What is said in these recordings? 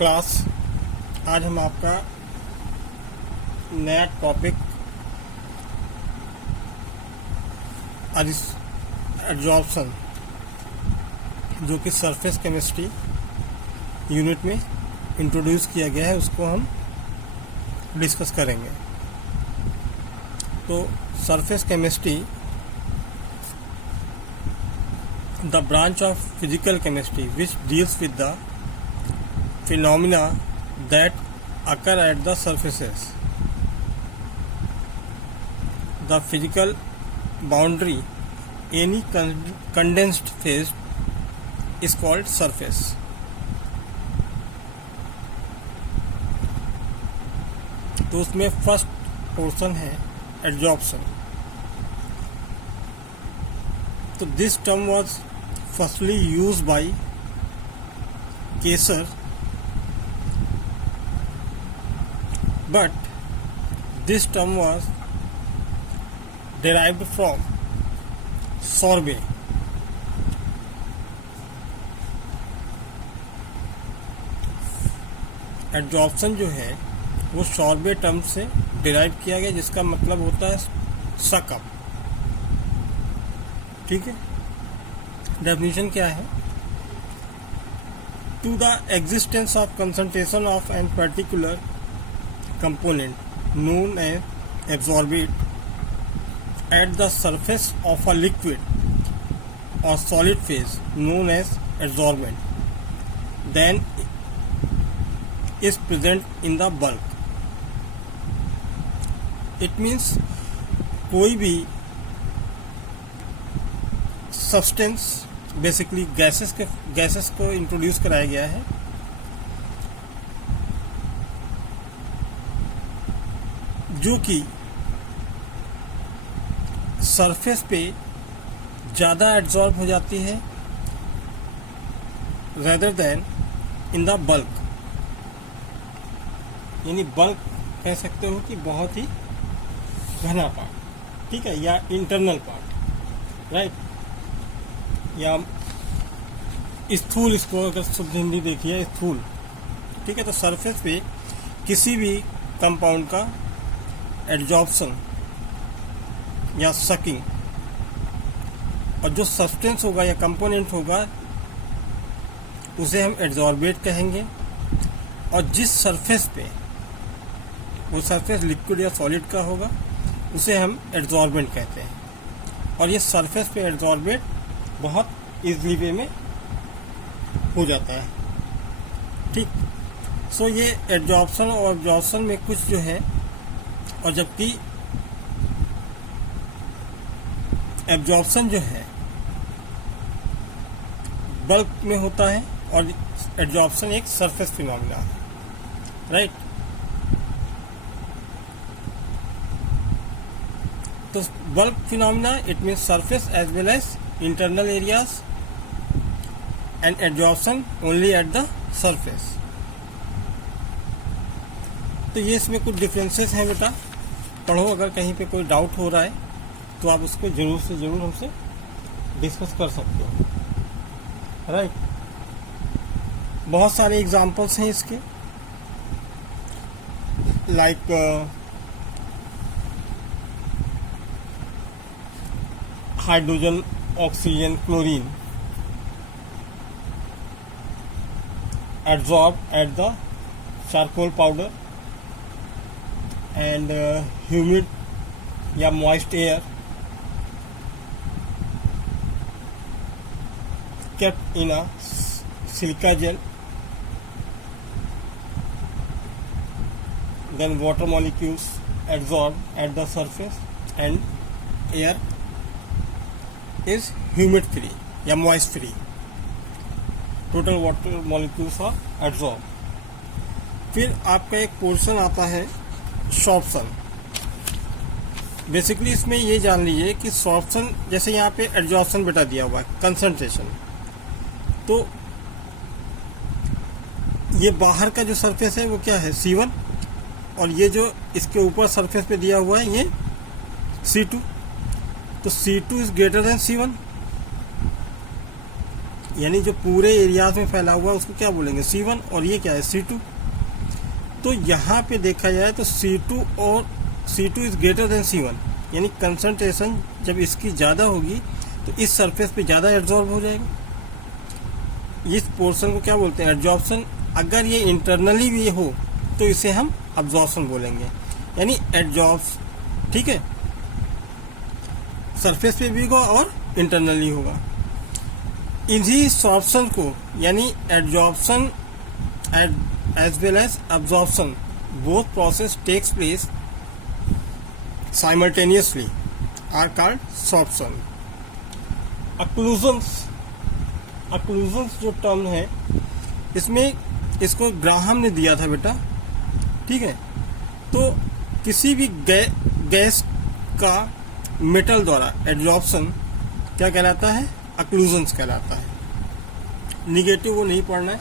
Class. आज हम आपका नया टॉपिक एडजॉर्प्शन जो कि सरफेस केमिस्ट्री यूनिट में इंट्रोड्यूस किया गया है उसको हम डिस्कस करेंगे। तो surface chemistry the branch of physical chemistry which deals with the phenomena that occur at the surfaces. The physical boundary any condensed phase is called surface. तो उसमें फर्स्ट पोर्शन है एडजॉर्प्शन। तो this term was firstly used by Kesar, but this term was derived from sorbet. Adsorption जो है वो सॉर्बे term से derive किया गया, जिसका मतलब होता है सकअप। ठीक है, डेफिनेशन क्या है? To the existence of concentration of an particular component known as absorbate at the surface of a liquid or solid phase known as adsorbent then is present in the bulk. It means कोई भी substance basically gases को introduce कराया गया है जो कि surface पे ज़्यादा एड्जॉर्ब हो जाती है rather then in the bulk. यानी बल्क कह सकते हो कि बहुत ही घना पार्ट, ठीक है, या इंटरनल पार्ट, राइट, या स्थूल, इसको अगर शुद्ध हिंदी देखिए स्थूल, ठीक है। तो सरफेस पे किसी भी कंपाउंड का एडजॉर्प्शन या सकिंग, और जो सब्सटेंस होगा या कंपोनेंट होगा उसे हम एडजॉर्बेट कहेंगे। और जिस सरफेस पे वो सरफेस लिक्विड या सॉलिड का होगा उसे हम एडजॉर्बेंट कहते हैं। और ये सरफेस पे एडजॉर्बेट बहुत इजीली वे में हो जाता है, ठीक। सो ये एडजॉर्प्शन और एब्जॉर्प्शन में कुछ जो है, और जबकि एब्जॉर्प्शन जो है बल्क में होता है और एडजॉर्प्शन एक सरफेस फिनोमिना है, राइट। तो bulk phenomena it means surface as well as internal areas and adsorption only at the surface. तो ये इसमें कुछ डिफरेंसेस हैं बेटा, पढ़ो। अगर कहीं पे कोई डाउट हो रहा है तो आप उसको जरूर से जरूर हमसे डिस्कस कर सकते हो, राइट। बहुत सारे एग्जांपल्स हैं इसके, like hydrogen, oxygen, chlorine adsorb at the charcoal powder and humid या moist air kept in a silica gel. Then water molecules adsorbed at the surface and air is humid free या moist free. Total water molecules are adsorbed. फिर आपका एक portion आता है sorption. Basically इसमें ये जान लीजिए कि सॉर्प्शन, जैसे यहाँ पे एडजॉर्प्शन बेटा दिया हुआ है कंसंट्रेशन, तो ये बाहर का जो सरफेस है वो क्या है C1, और ये जो इसके ऊपर सरफेस पे दिया हुआ है ये C2। तो C2 is greater than C1, यानी जो पूरे एरियाज में फैला हुआ है उसको क्या बोलेंगे, C1, और ये क्या है, C2। तो यहाँ पे देखा जाए तो C2 और C2 is greater than C1, यानी कंसंट्रेशन जब इसकी ज़्यादा होगी तो इस सरफेस पे ज़्यादा एब्जॉर्ब हो जाएगी। इस पोर्शन को क्या बोलते हैं, एब्जॉर्प्शन। अगर ये इंटरनली भी हो तो इसे हम अब्जॉर्प्शन बोलेंगे, यानी एब्जॉर्ब्स, ठीक है, सरफेस पे भी होगा और इंटरनली होगा। इन्हीं सॉर्प्शन को, यानी absorption as well as adsorption, both process takes place simultaneously are called sorption. Occlusions जो टर्म है, इसमें इसको ग्राहम ने दिया था बेटा, ठीक है। तो किसी भी गैस का मेटल द्वारा एब्जॉर्प्शन क्या कहलाता है, अक्लूजन्स कहलाता है। निगेटिव वो नहीं पढ़ना है।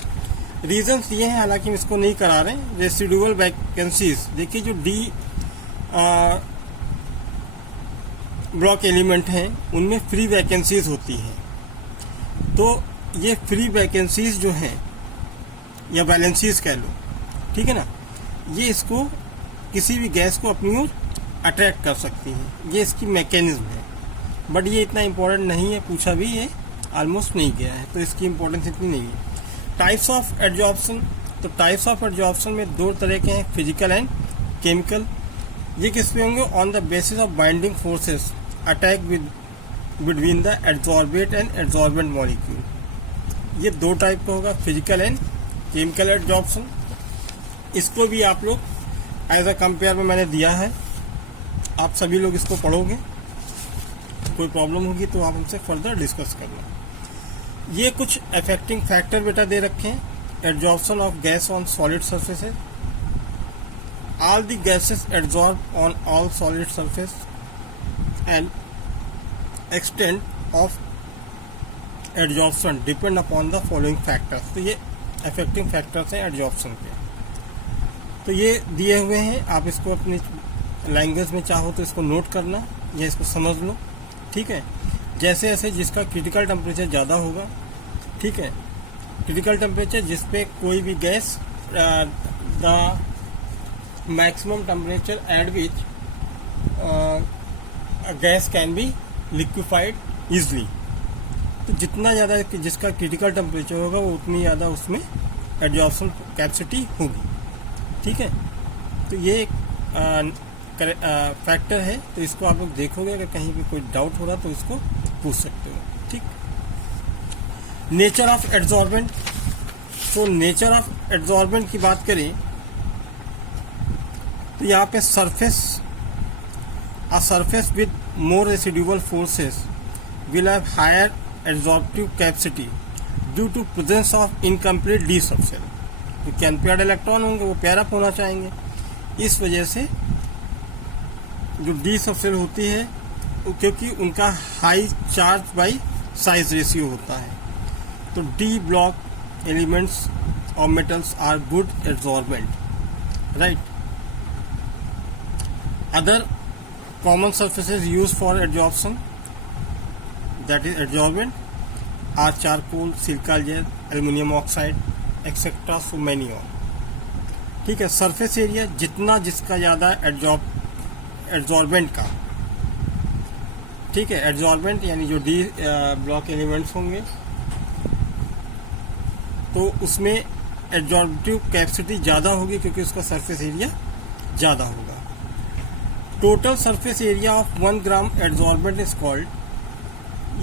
रीजंस ये हैं, हालांकि हम इसको नहीं करा रहे हैं। रेसिडुअल वैकेंसीज, देखिए जो डी ब्लॉक एलिमेंट हैं उनमें फ्री वैकेंसीज होती हैं। तो ये फ्री वैकेंसीज जो हैं, या वैलेंसीज कह लो, ठीक है ना, ये इसको किसी भी गैस को अपनी ओर अट्रैक्ट कर सकती हैं। ये इसकी मैकेनिज्म है, बट ये इतना इम्पोर्टेंट नहीं है, पूछा भी ये ऑलमोस्ट नहीं गया है, तो इसकी इम्पोर्टेंस इतनी नहीं है। टाइप्स ऑफ एब्जॉर्प्शन, तो टाइप्स ऑफ एब्जॉर्प्शन में दो तरह के हैं, फिजिकल एंड केमिकल। ये किस पे होंगे, on the basis of binding forces attack between the absorbent and absorbent molecule. ये दो टाइप का होगा, फिजिकल एंड केमिकल एब्जॉर्प्शन। इसको भी आप लोग एज अ कंपेयर में मैंने दिया है, आप सभी लोग इसको पढ़ोगे, कोई प्रॉब्लम होगी तो आप हमसे फर्दर डिस्कस करना। ये कुछ अफेक्टिंग फैक्टर बेटा दे रखे हैं, absorption of gas on solid surfaces. All the gases absorb on all solid surface and extent of absorption depend upon the following factors. तो ये अफेक्टिंग फैक्टर्स हैं एब्जॉर्प्शन के। तो ये दिए हुए हैं, आप इसको अपनी लैंग्वेज में चाहो तो इसको नोट करना या इसको समझ लो, ठीक है। जैसे जैसे जिसका क्रिटिकल टेम्परेचर ज़्यादा होगा, ठीक है, क्रिटिकल टेम्परेचर जिस पे कोई भी gas the maximum temperature at which gas can be liquefied easily. तो जितना ज़्यादा जिसका क्रिटिकल टेम्परेचर होगा वो उतनी ज़्यादा उसमें एब्जॉर्प्शन कैपेसिटी होगी, ठीक है। तो ये एक फैक्टर है, तो इसको आप लोग देखोगे, अगर कहीं भी कोई डाउट हो रहा तो इसको पूछ सकते हो, ठीक। नेचर ऑफ एब्जॉर्बेंट, तो नेचर ऑफ एब्जॉर्बेंट की बात करें तो यहाँ पे a surface with more residual forces will have higher absorptive capacity due to presence of incomplete d subshell। तो क्या अनपेयर्ड इलेक्ट्रॉन होंगे वो पेयर अप होना चाहेंगे, इस वजह से जो डी सबसेल होती है क्योंकि उनका high charge by size ratio होता है। तो डी ब्लॉक एलिमेंट्स और metals are good absorbent, right. Other common surfaces used for absorption, that is adsorbent, are charcoal, silica gel, aluminium oxide, etc. so many और, ठीक है। Surface area जितना जिसका ज़्यादा एब्जॉर्बेंट का, ठीक है, एब्जॉर्बेंट यानी जो डी ब्लॉक एलिमेंट्स होंगे तो उसमें एब्जॉर्बिव कैपेसिटी ज़्यादा होगी क्योंकि उसका सरफेस एरिया ज़्यादा होगा। Total surface area of 1 gram absorbent is called,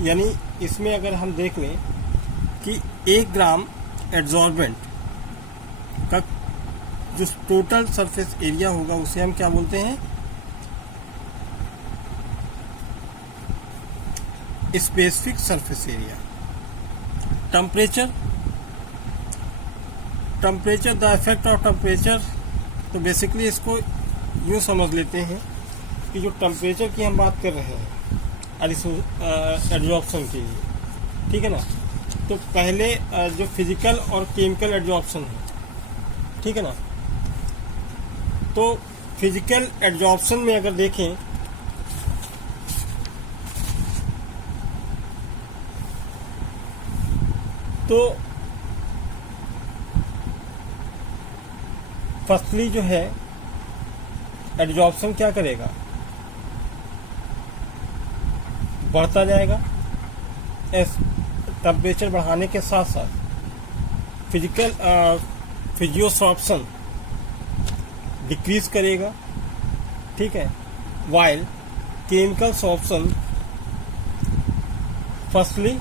यानी इसमें अगर हम देख लें कि 1 ग्राम एब्जॉर्बेंट का जो टोटल सरफेस एरिया होगा उसे हम क्या बोलते हैं, specific surface area. Temperature the effect of temperature, तो बेसिकली इसको यूँ समझ लेते हैं कि जो टेम्परेचर की हम बात कर रहे हैं एब्जॉर्प्शन के लिए, ठीक है ना। तो पहले जो फिजिकल और केमिकल एब्जॉर्प्शन है, ठीक है ना। तो फिजिकल एब्जॉर्प्शन में अगर देखें तो फर्स्टली जो है एडजॉर्प्शन क्या करेगा, बढ़ता जाएगा। टेम्परेचर बढ़ाने के साथ साथ फिजियोसॉर्प्शन डिक्रीज करेगा, ठीक है। While chemical sorption firstly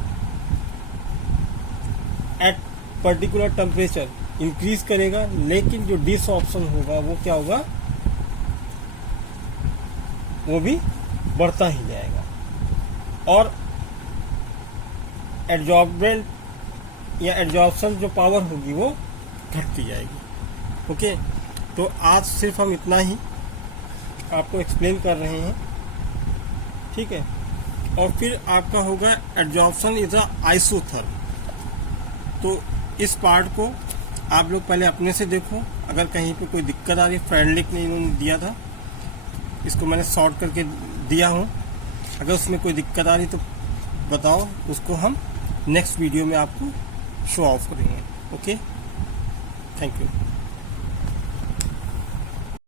at particular temperature increase करेगा, लेकिन जो डिसऑर्प्शन होगा वो क्या होगा, वो भी बढ़ता ही जाएगा। और एडजॉर्बेंट या एडजॉर्प्शन जो पावर होगी वो घटती जाएगी। ओके, तो आज सिर्फ हम इतना ही आपको एक्सप्लेन कर रहे हैं, ठीक है। और फिर आपका होगा एडजॉर्प्शन इज अ आइसोथर्म। तो इस पार्ट को आप लोग पहले अपने से देखो, अगर कहीं पे कोई दिक्कत आ रही, फ्रेंडलिक ने इन्होंने दिया था, इसको मैंने शॉर्ट करके दिया हूँ, अगर उसमें कोई दिक्कत आ रही तो बताओ, उसको हम नेक्स्ट वीडियो में आपको शो ऑफ करेंगे। Okay, thank you.